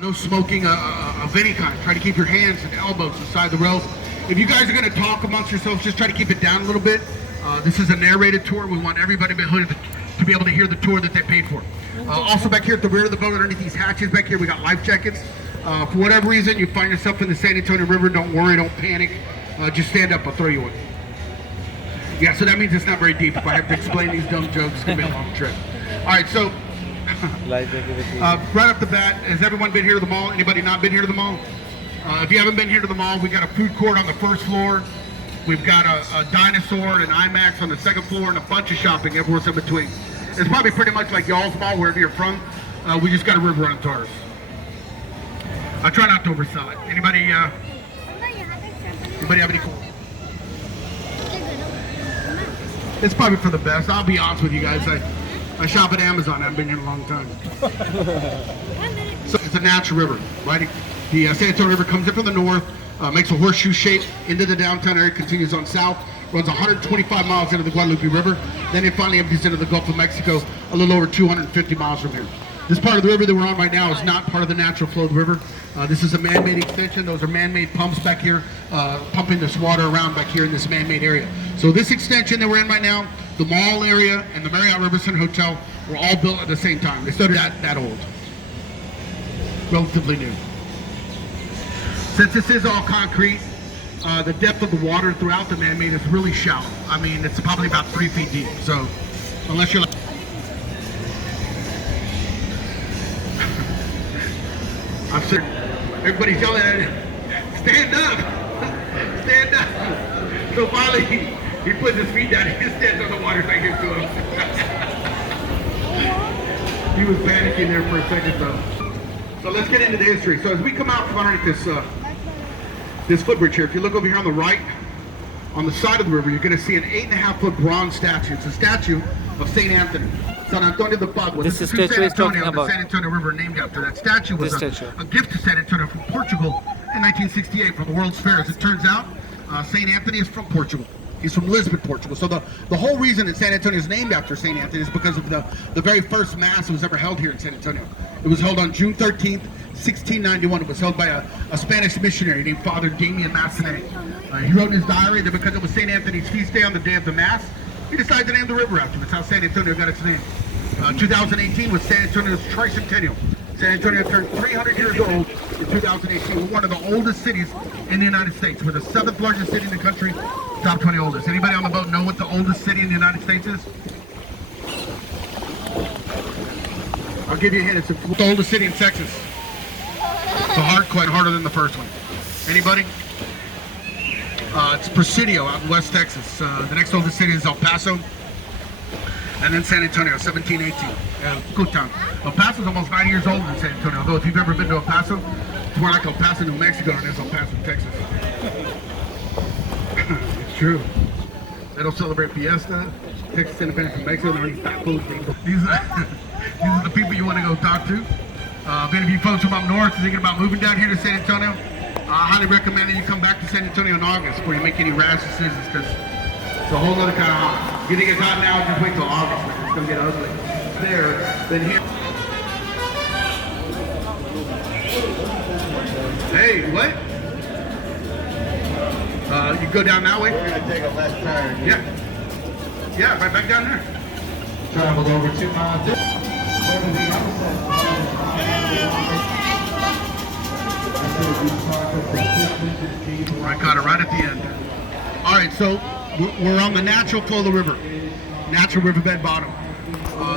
No smoking of any kind. Try to keep your hands and elbows inside the rails. If you guys are going to talk amongst yourselves, just try to keep it down a little bit. This is a narrated tour. We want everybody to be able to hear the tour that they paid for. Also back here at the rear of the boat, underneath these hatches back here, we got life jackets. For whatever reason, you find yourself in the San Antonio River, don't worry, don't panic. Just stand up, I'll throw you one. Yeah, so that means it's not very deep. If I have to explain these dumb jokes, it's going to be a long trip. All right, so right off the bat, has everyone been here to the mall? Anybody not been here to the mall? If you haven't been here to the mall, we got a food court on the first floor. We've got a dinosaur and IMAX on the second floor and a bunch of shopping everywhere in between. It's probably pretty much like y'all's mall, wherever you're from. We just got a river running to ours. I try not to oversell it. Anybody have any? It's probably for the best. I'll be honest with you guys. I shop at Amazon. I haven't been here in a long time. So it's a natural river, right? The San Antonio River comes in from the north, makes a horseshoe shape into the downtown area, continues on south, runs 125 miles into the Guadalupe River, then it finally empties into the Gulf of Mexico, a little over 250 miles from here. This part of the river that we're on right now is not part of the natural flow of the river. This is a man-made extension. Those are man-made pumps back here, pumping this water around back here in this man-made area. So this extension that we're in right now, the mall area and the Marriott Riverson Hotel were all built at the same time. They started that old, relatively new. Since this is all concrete, the depth of the water throughout the man-made is really shallow. I mean, it's probably about 3 feet deep. So unless you're like, I'm sure everybody's yelling at it, stand up, stand up. So finally, he puts his feet down, he stands on the water right here to him. He was panicking there for a second though. So let's get into the history. So as we come out from underneath this footbridge here, if you look over here on the right, on the side of the river, you're going to see an 8.5-foot bronze statue. It's a statue of St. Anthony. San Antonio de Padua. This is San Antonio, the San Antonio River named after. That statue was a gift to San Antonio from Portugal in 1968 for the World's Fair. As it turns out, St. Anthony is from Portugal. He's from Lisbon, Portugal. So the whole reason that San Antonio is named after St. Anthony is because of the very first mass that was ever held here in San Antonio. It was held on June 13th, 1691. It was held by a Spanish missionary named Father Damien Massenet. He wrote in his diary that because it was St. Anthony's feast day on the day of the Mass, he decided to name the river after him. That's how San Antonio got its name. 2018 was San Antonio's tricentennial. San Antonio turned 300 years old in 2018. We're one of the oldest cities in the United States. We're the 7th largest city in the country, top 20 oldest. Anybody on the boat know what the oldest city in the United States is? I'll give you a hint. It's the oldest city in Texas. It's a hard, quite harder than the first one. Anybody? It's Presidio out in West Texas. The next oldest city is El Paso. And then San Antonio, 1718. Good town. El Paso is almost 90 years older than San Antonio. Although if you've ever been to El Paso, it's more like El Paso, New Mexico than it is El Paso, Texas. It's true. They don't celebrate Fiesta. Texas independence from Mexico. They're eating fat food. These are the people you want to go talk to. If any of you folks from up north are thinking about moving down here to San Antonio, I highly recommend that you come back to San Antonio in August before you make any rash decisions, because it's a whole other kind of hot. If you think it's hot now, just wait till August, man. It's going to get ugly. There, then here. Hey, what? You go down that way? We're going to take a left turn. Yeah. Yeah, right back down there. Traveled over 2 miles. I caught it right at the end. All right, so we're on the natural flow of the river, natural riverbed bottom.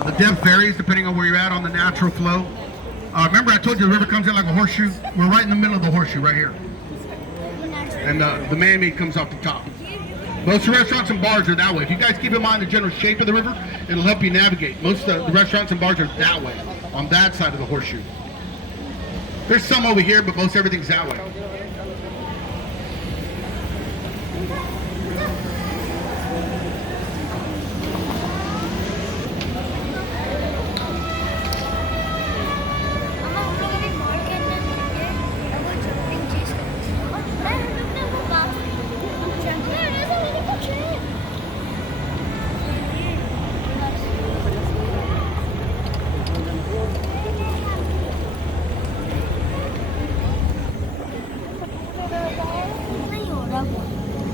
The depth varies depending on where you're at on the natural flow. Remember I told you the river comes in like a horseshoe? We're right in the middle of the horseshoe right here. And the man-made comes off the top. Most of the restaurants and bars are that way. If you guys keep in mind the general shape of the river, it'll help you navigate. Most of the restaurants and bars are that way, on that side of the horseshoe. There's some over here, but most everything's that way.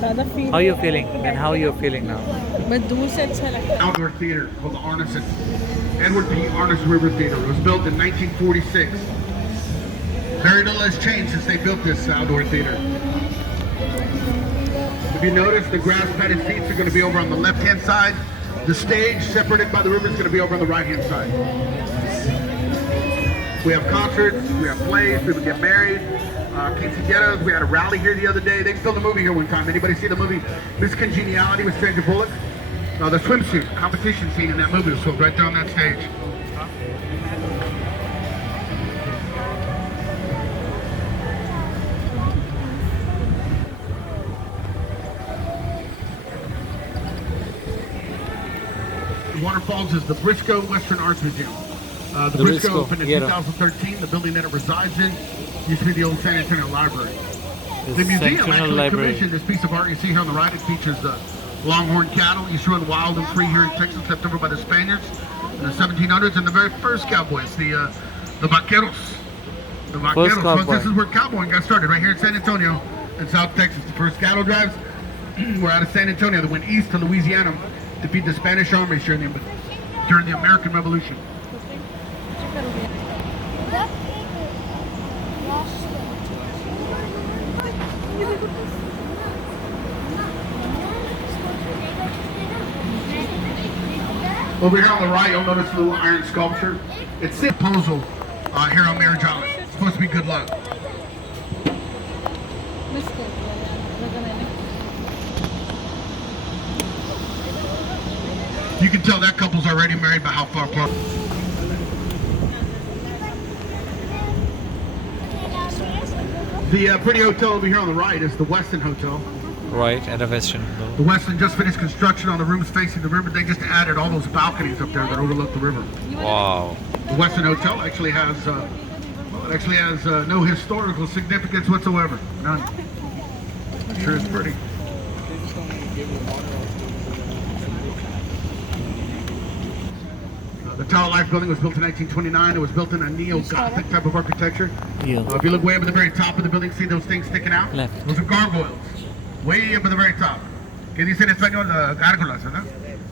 ज़्यादा feel How you feeling? And how you feeling now? बस दूर से अच्छा लगता है. Outdoor theater called the Arneson. Edward P. Arnes River Theater. It was built in 1946. Very little has changed since they built this outdoor theater. If you notice, the grass padded seats are going to be over on the left-hand side. The stage, separated by the river, is going to be over on the right-hand side. We have concerts, we have plays, people get married, quinceañeras. We had a rally here the other day. They filmed a movie here one time. Anybody see the movie Miss Congeniality with Sandra Bullock? The swimsuit competition scene in that movie was filmed right there on that stage. Waterfalls is the Briscoe Western Arts Museum. The Briscoe Briscoe, opened in yeah. 2013. The building that it resides in used to be the old San Antonio Library. The The museum Centennial actually Library. commissioned this piece of art you see here on the right. It features the longhorn cattle used to run wild and free here in Texas, kept over by the Spaniards in the 1700s, and the very first cowboys, the vaqueros. The vaqueros. Well, cowboy. this is where cowboying got started, right here in San Antonio, in South Texas. The first cattle drives were out of San Antonio that went east to Louisiana to feed the Spanish armies during the American Revolution. Over here on the right, you'll notice a little iron sculpture. It's a proposal here on Marriage Island. It's supposed to be good luck. Miss कर दिया यार. लगा मैंने. You can tell that couple's already married by how far apart. The pretty hotel over here on the right is the Westin Hotel. Right at a Western. The Westin just finished construction on the rooms facing the river. They just added all those balconies up there that overlook the river. Wow. The Westin Hotel actually has no historical significance whatsoever. None. I'm sure it's pretty. The Tower Life building was built in 1929. It was built in a neo-Gothic type of architecture. Yeah. If you look way up at the very top of the building, see those things sticking out? Left. Those are gargoyles. Way up at the very top. ¿Qué dice en español? Gárgolas, ¿verdad?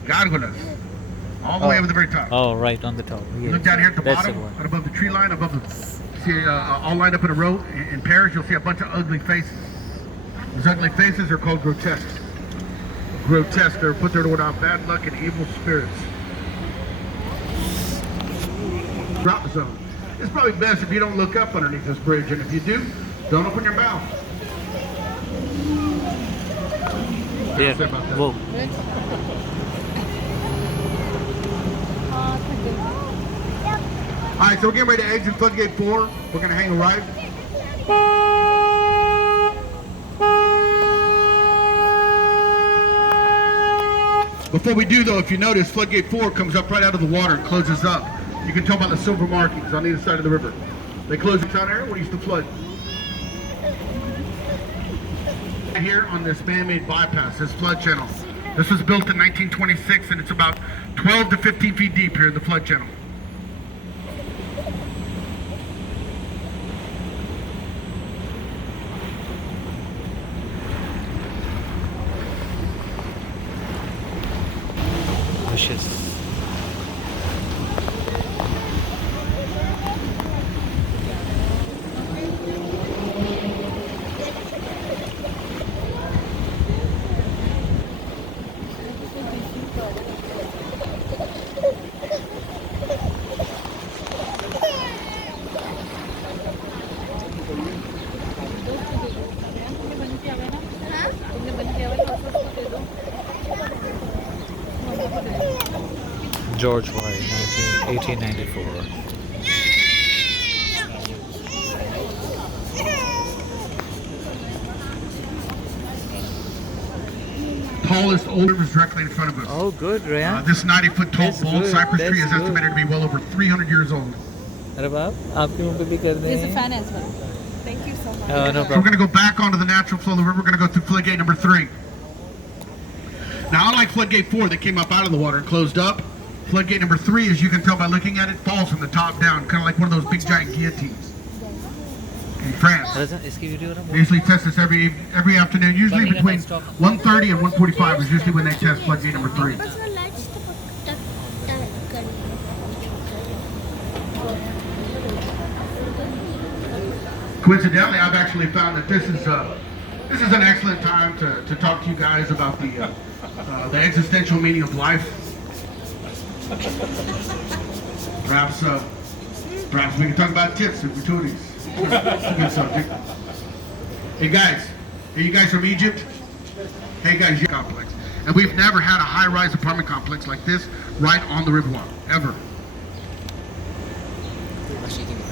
Gárgolas. All the way up at the very top. Oh, right on the top. You Yes. look down here at the That's bottom, the one. right above the tree line, above the, see all lined up in a row in pairs, you'll see a bunch of ugly faces. Those ugly faces are called grotesques. Grotesque, they're put there to ward off bad luck and evil spirits. Drop zone. It's probably best if you don't look up underneath this bridge, and if you do, don't open your mouth. There. Say about that. Whoa. हाँ थक गई. All right, so we're getting ready to exit floodgate 4. We're going to hang a right. Before we do, though, if you notice, floodgate 4 comes up right out of the water and closes up. You can tell by the silver markings on either side of the river. They close the town area when it used to flood. Here on this man-made bypass, this flood channel. This was built in 1926, and it's about 12 to 15 feet deep here in the flood channel. Vicious. तुमने बंद किया हुआ है ना? तुमने बंद किया हुआ है तो उसको दे दो. मम्मा को दे दो. George White, 1894. Tallest old river is directly in front of us. Oh, good, Rayan. This 90-foot tall That's bald good, cypress that's tree is good. estimated to be well over 300 years old. Rabab, आपके मुंह पे भी कर He's a दें. fan as well. Thank you so much. No So we're problem. going to go back onto the natural flow of the river. We're going to go through floodgate number 3. Now, unlike floodgate 4 that came up out of the water and closed up, floodgate number 3, as you can tell by looking at it, falls from the top down, kind of like one of those big giant guillotines. in France. Raza, इसकी video ना They usually test this every afternoon, usually between 1:30 and 1:45 is usually when they test floodgate number 3. Coincidentally, I've actually found that this is an excellent time to talk to you guys about the existential meaning of life. Perhaps we can talk about tips and gratuities. It's a good subject. Hey guys, are you guys from Egypt? Hey guys, you complex. And we've never had a high-rise apartment complex like this right on the Riverwalk, ever.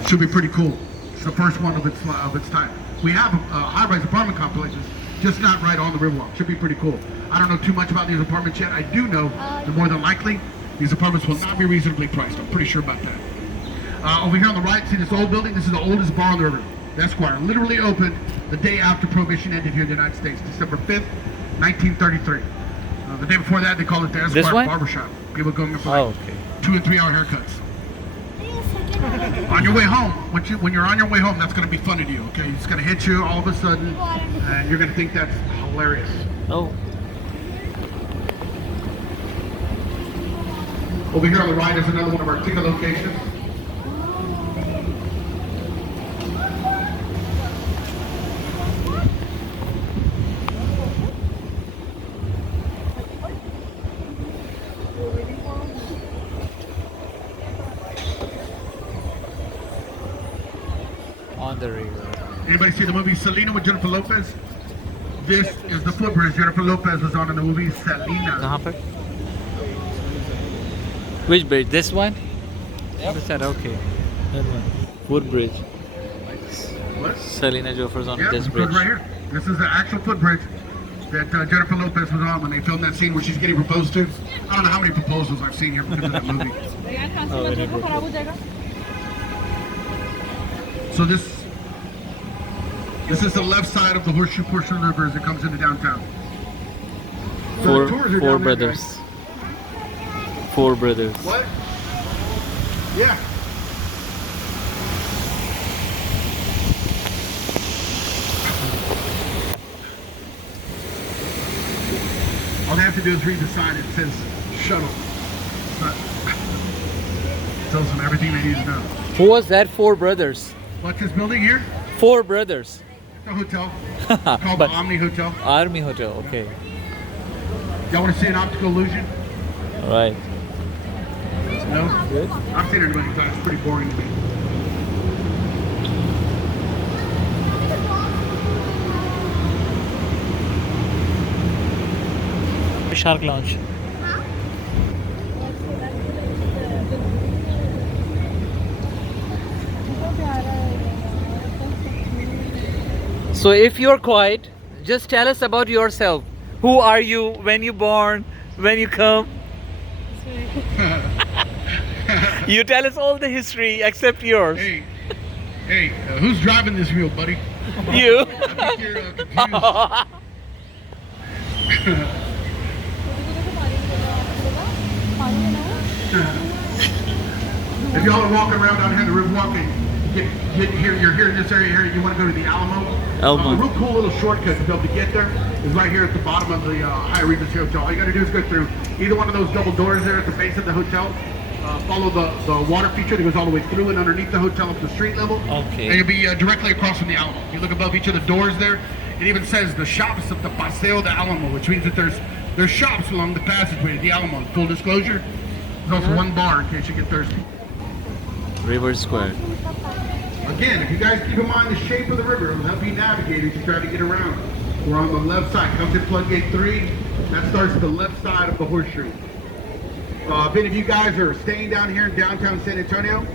Should be pretty cool. It's the first one of its type. We have high-rise apartment complexes, just not right on the Riverwalk. Should be pretty cool. I don't know too much about these apartments yet. I do know that more than likely these apartments will not be reasonably priced. I'm pretty sure about that. Over here on the right, see this old building? This is the oldest bar on the river. The Esquire literally opened the day after Prohibition ended here in the United States, December 5th, 1933. The day before that, they called it the Esquire Barbershop. People going up for like 2 and 3 hour haircuts. On your way home, when you're on your way home, that's going to be funny to you, okay? It's going to hit you all of a sudden, and you're going to think that's hilarious. Oh. Over here on the right is another one of our ticket locations. On the river. Anybody see the movie Selena with Jennifer Lopez? This is the footbridge Jennifer Lopez was on in the movie Selena. कहाँ पर? Which bridge? This one? Yep. This one, okay. That one. Footbridge. What? Selena Joffre's on Yeah, this the bridge. right here. This is the actual footbridge that Jennifer Lopez was on when they filmed that scene where she's getting proposed to. I don't know how many proposals I've seen here because of that movie. So this is the left side of the horseshoe portion of the river as it comes into downtown. So the tours are Four down there, brothers. guys. Four brothers. What? Yeah. All they have to do is read the sign. It says shuttle. But tells them everything they need to know. Who was that? Four brothers. What's this building here? Four brothers. It's a hotel called the Omni Hotel. Army Hotel. Okay. Y'all want to see an optical illusion? All right. No? Good. I've seen it many times. It's pretty boring to me. Shark Lounge. So if you're quiet, just tell us about yourself. Who are you? When you born? When you come? You tell us all the history except yours. Hey, who's driving this wheel, buddy? You. I think you're confused. If y'all are walking around down here in the river walking, get here, you're here in this area here, you want to go to the Alamo. A real cool little shortcut to be able to get there is right here at the bottom of the Hyatt Regency Hotel. All you got to do is go through either one of those double doors there at the base of the hotel. Follow the water feature that goes all the way through and underneath the hotel up to the street level. Okay. And you'll be directly across from the Alamo. If you look above each of the doors there, it even says the shops of the Paseo de Alamo, which means that there's shops along the passageway to the Alamo. Full disclosure, there's also one bar in case you get thirsty. River Square. Again, if you guys keep in mind the shape of the river, it'll help you navigate as you try to get around. We're on the left side. Comes in floodgate 3. That starts at the left side of the horseshoe. If any of you guys are staying down here in downtown San Antonio,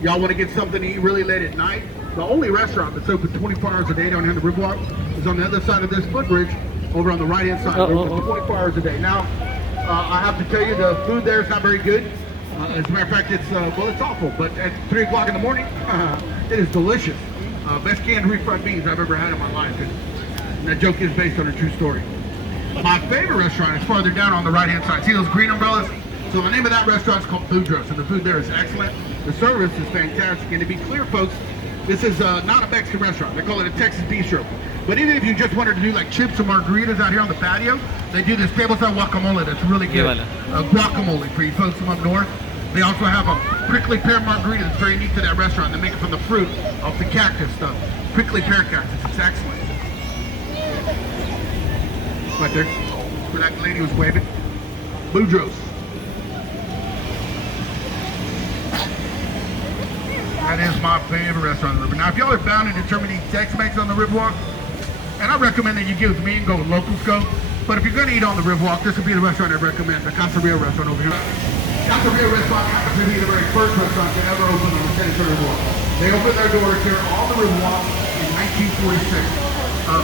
y'all want to get something to eat really late at night, the only restaurant that's open 24 hours a day down here in the Riverwalk is on the other side of this footbridge, over on the right-hand side. We're open 24 hours a day. Now, I have to tell you, the food there is not very good. As a matter of fact, it's awful, but at 3 o'clock in the morning, it is delicious. Best canned refried beans I've ever had in my life. And that joke is based on a true story. My favorite restaurant is farther down on the right-hand side. See those green umbrellas? So the name of that restaurant is called Boudreaux's, and the food there is excellent. The service is fantastic. And to be clear, folks, This is not a Mexican restaurant. They call it a Texas bistro. But even if you just wanted to do like chips or margaritas out here on the patio, they do this table-style guacamole that's really good. Guacamole for you folks from up north. They also have a prickly pear margarita that's very unique to that restaurant. They make it from the fruit of the cactus stuff. Prickly pear cactus. It's excellent. Right there, where that lady was waving. Boudreaux's. That is my favorite restaurant on the river. Now, if y'all are bound and determined to eat Tex-Mex on the Riverwalk, and I recommend that you get with me and go with locals go. But if you're going to eat on the Riverwalk, this would be the restaurant I recommend, the Casa Rio restaurant over here. Casa Rio restaurant happens to be the very first restaurant to ever open on the San Antonio Riverwalk. They opened their doors here on the Riverwalk in 1946.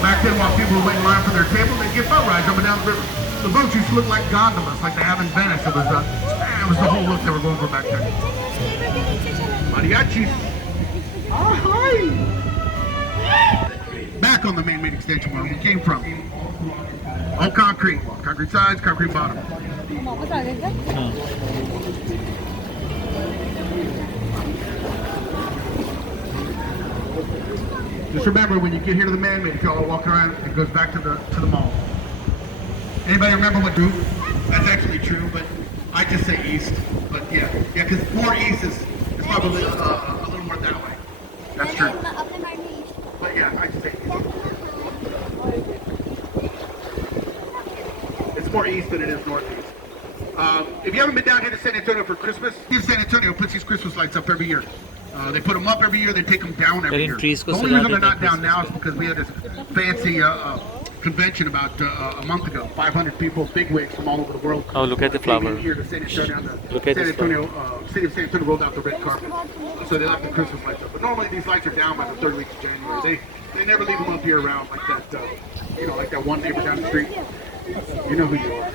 Back then, while people were waiting in line for their table, they'd get boat rides up and down the river. The boats used to look like gondolas, like they have in Venice. It was the whole look they were going for back then. Mariachis. Oh, hi. Back on the main extension where we came from. All concrete. Concrete sides, concrete bottom. Just remember, when you get here to the man-made, if y'all are walking around, it goes back to the mall. Anybody remember what group? That's actually true, but I just say east. But yeah, because more east is probably a little more that way. That's true. But yeah, I just say east. It's more east than it is northeast. If you haven't been down here to San Antonio for Christmas, San Antonio puts these Christmas lights up every year. They put them up every year, they take them down every year. The only reason they're not down now is because we had this fancy convention about a month ago. 500 people, big wigs from all over the world. Oh, look at the flower. Here to San Antonio, Look at San Antonio, city of San Antonio rolled out the red carpet. So they left the Christmas lights up. But normally these lights are down by the third week of January. They never leave them up year round like that, like that one neighbor down the street. You know who you are.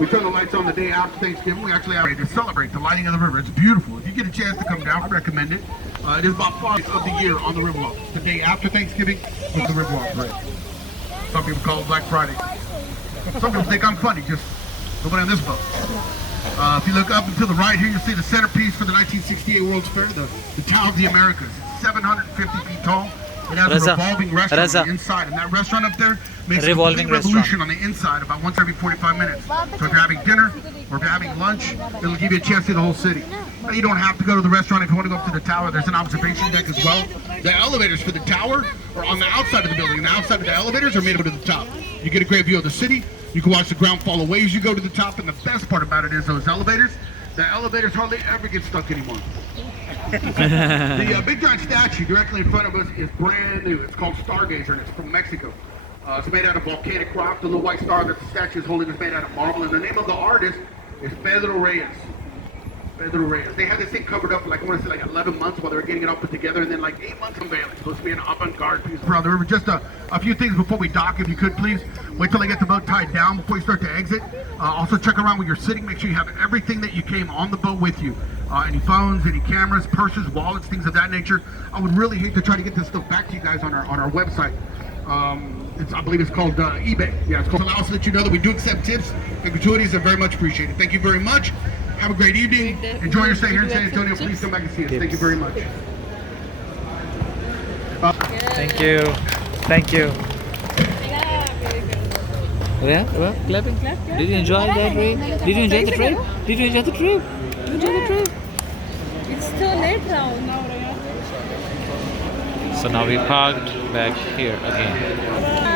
We turn the lights on the day after Thanksgiving. We actually have to celebrate the lighting of the river. It's beautiful. If you get a chance to come down, I recommend it. It is about 5 of the year on the Riverwalk. It's the day after Thanksgiving with the Riverwalk parade. Some people call it Black Friday. Some people think I'm funny, just nobody on this boat. If you look up and to the right here, you'll see the centerpiece for the 1968 World's Fair, the Tower of the Americas. It's 750 feet tall. It has a revolving restaurant on the inside, and that restaurant up there makes a complete revolution on the inside about once every 45 minutes. So if you're having dinner or if you're having lunch, it'll give you a chance to see the whole city. Now, you don't have to go to the restaurant if you want to go up to the tower. There's an observation deck as well. The elevators for the tower are on the outside of the building, and the outside of the elevators are made up to the top. You get a great view of the city. You can watch the ground fall away as you go to the top, and the best part about it is those elevators. The elevators hardly ever get stuck anymore. The big giant statue directly in front of us is brand new. It's called Stargazer, and it's from Mexico. It's made out of volcanic rock. The little white star that the statue is holding is made out of marble, and the name of the artist is Pedro Reyes. Pedro Reyes. They had this thing covered up for like, I want to say like 11 months while they were getting it all put together, and then like 8 months unveiling. It's supposed to be an avant-garde piece around the river. Just a few things before we dock, if you could please. Wait till they get the boat tied down before you start to exit. Also check around where you're sitting. Make sure you have everything that you came on the boat with you. Any phones, any cameras, purses, wallets, things of that nature. I would really hate to try to get this stuff back to you guys on our website. I believe it's called eBay. Yeah, it's called. Allow us to let you know that we do accept tips and gratuities. Are very much appreciated. Thank you very much. Have a great evening. Enjoy your stay here in San Antonio. Please come back and see us. Thank you very much. Thank you. Thank you. Yeah, well, clapping. Did you enjoy that trip? Did you enjoy the trip? Did you enjoy the trip? Did you enjoy the trip? It's too late now. So now we parked back here again.